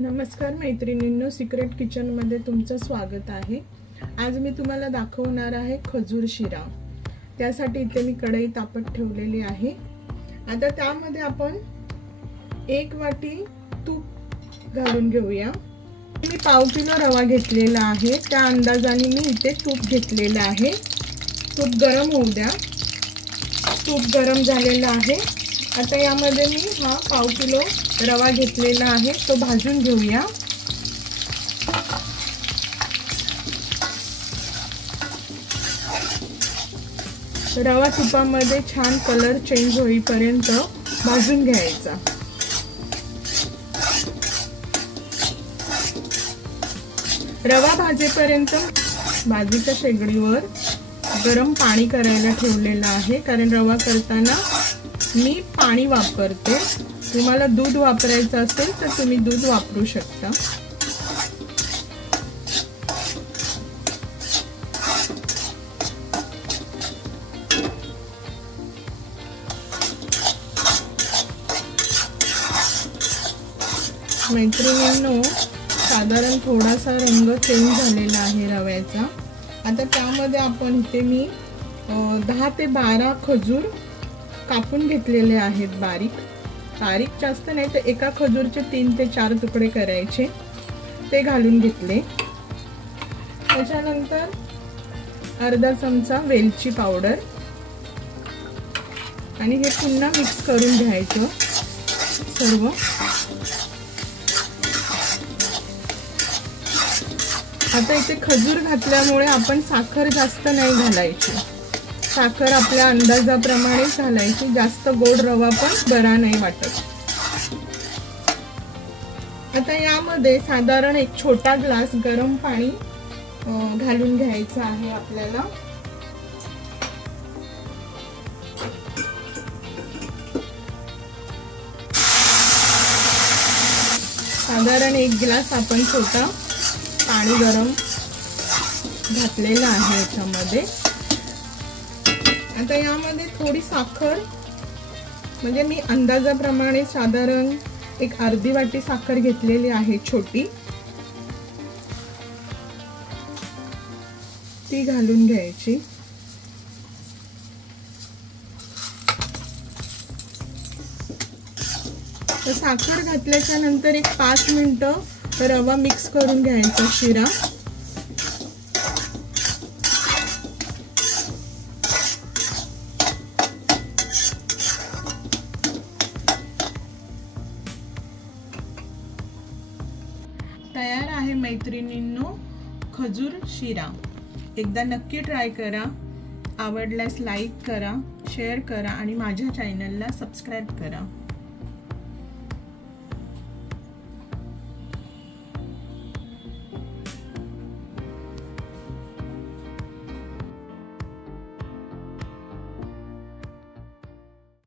नमस्कार मैत्रिणींनो, secret kitchen मध्ये तुमचं स्वागत आहे। आज मी तुम्हाला दाखवणार आहे खजूर शिरा। त्यासाठी इथे मी कढई तापत ठेवलेली आहे। आता त्यामध्ये आपण 1 वाटी तूप घालून घेऊया। मी पाव किलो रवा घेतलेला आहे, त्या अंदाजाने मी इथे तूप घेतलेलं आहे। तूप गरम होऊ द्या। तूप गरम झालेलं आहे। आता यामध्ये मी हा पाव किलो रवा घेतलेला आहे, तो भाजून घेऊया। रवा तुपामध्ये छान कलर चेंज होईपर्यंत भाजून घ्यायचा। रवा भाजेपर्यंत भाजीच्या शेगडीवर गरम पाणी करायला ठेवलेलं आहे, कारण रवा करताना मी पाणी वापरते। तुम्हाला दूध वापरायचं असेल तर तुम्ही दूध वापरू शकता। मैत्रिणींनो, साधारण थोडासा रंग चेंज झालेला आहे रव्याचा। आता त्यामध्ये आपण इथे मी 10 ते 12 खजूर कापून घेतलेले आहेत, बारीक बारीक, जास्त नाही तर एका खजूरचे 3 ते 4 तुकडे करायचे, ते घालून घेतले। त्याच्यानंतर अर्धा चमचा वेलची पावडर आणि हे पुन्हा मिक्स करून घ्यायचं सर्व। आता इथे खजूर घातल्यामुळे आपण साखर जास्त नाही घालायची, साखर आपल्या अंदाजाप्रमाणे घालायची, जास्त गोड रवा पण बरा नाही वाटत। आता यामध्ये साधारण एक छोटा ग्लास गरम पाणी घालून घ्यायचं आहे आपल्याला। साधारण 1 ग्लास आपण छोटा पाणी गरम घातलेलं आहे याच्यामध्ये। आता यामध्ये थोडी साखर, म्हणजे मी अंदाजाप्रमाणे साधारण एक अर्धी वाटी साखर घेतलेली आहे छोटी, ती घालून घ्यायची। तर साखर घातल्याच्या नंतर एक 5 मिनिटं रवा मिक्स करून घ्यायचा शिरा। तयार आहे मैत्रिणींनो खजूर शिरा। एकदा नक्की ट्राय करा। आवडल्यास लाईक करा, शेअर करा आणि माझ्या चॅनलला सबस्क्राइब करा।